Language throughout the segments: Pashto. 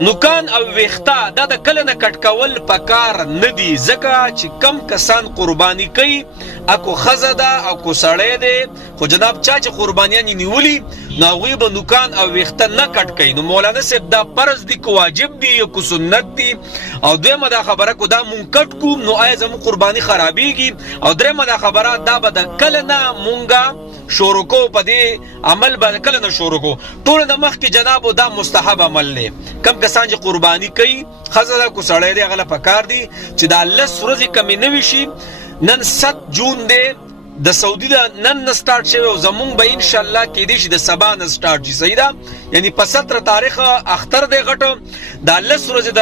نوکان او ویخته دا د کله نه کټ کول پکار نه دي، ځکه چې کم کسان قرباني کوي، اکو ښځه ده اکو سړی دی، خو جناب چا چې قربانیان نیولي نو هغوی به نوکان او ویخته نه کټ کوي. نو مولانا صاحب دا فرض دي که واجب دي که سنت دي؟ او دویمه دا خبره که دا مونږ کټ کوو نو آیا زموږ قرباني خرابېږي؟ او درېیمه دا خبره دا به د کله نه مونږه شروع کو په دې عمل باندې کله نه شروع کو. ټول د مخکې جنابو دا مستحب عمل دی. کم کسان چې قرباني کوي ښځه ده که سړی دی هغه له پکار دي چې دا 10 ورځې کمې نه وي شي. نن 7 جون دی د سعودي دا نن نه سٹارټ شوی او زمونږ به انشاءالله کېدی شي د سبا نه سٹارټ شي. صحیح ده؟ یعنی په 17 تاریخ اختر دی غټه دا 10 ورځې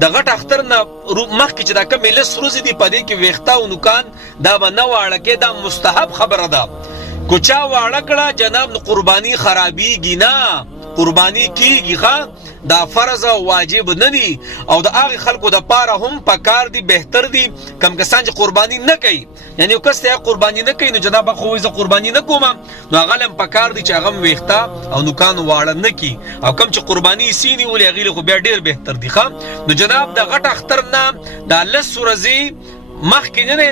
د غټ اختر نه مخکې چې دا کمې 10 ورځې دي په دې کې ویښته او نوکان دا به نه واړه کې. دا مستحب خبره ده. کو چا واړه کړه جناب نو قرباني خرابېږي نه، قرباني کېږي ښه. دا فرض او واجب نه دي او د هغې خلکو د پاره هم پکار دي، بهتر دي کم کسان چې قرباني نه کوي. یعنی یو کس ته قرباني نه کوي نو جناب خو وایي زه قرباني نه کوم، نو هغه هم پکار دي چې هغه هم ویښته او نوکان واړه نه کړي. او کم چې قرباني یې سي نیولې هغې له خو بیا ډېر بهتر دي ښه. نو جناب د غټ اختر نه دا 10 ورځې مخکې نه دی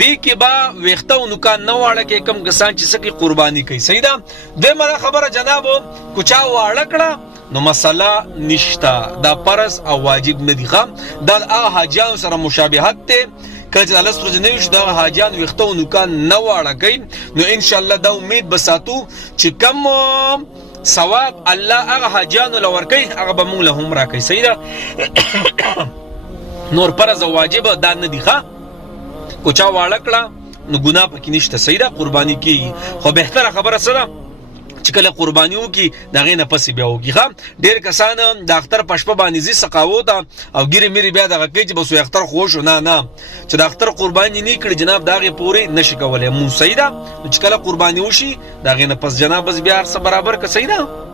دې کې به ویښته او نوکان نه واړه کې کم کسان چې څه کوي قرباني کوي. صحیح ده؟ دویمه دا خبره جنابو که چا واړه کړه نو مسله نشته، دا فرض او واجب نه دي ښه. دا هغه حاجیانو سره مشابهت دی. کله چې 10 ورځې نه وي شي دغه حاجیان ویښته او نوکان نه واړه کوي نو انشاءالله دا امید به ساتو چې کم ثواب الله هغه حاجیانو له ورکوي هغه به مونږ له هم راکوي. صحیح ده؟ نور فرض او واجب دا نه دي ښه. کو چا واړه کړه نو ګناه پکې نشته. صحیح ده؟ قرباني کېږي. خو بهتره خبره څه ده چې کله قرباني وکړي د هغې نه پسې بیا وکړي ښه. ډېر کسان د اختر په شپه باندې ځي سقاو ته او ګیرې میرې بیا دغه کوي چې بس وایي اختر خو شو. نه چې د اختر قرباني نه کړي جناب د هغې پورې نشي کولی مونږ. صحیح ده؟ چې کله قرباني وشي د هغې نه پس جناب بس بیا هر څه برابر که. صحیح ده؟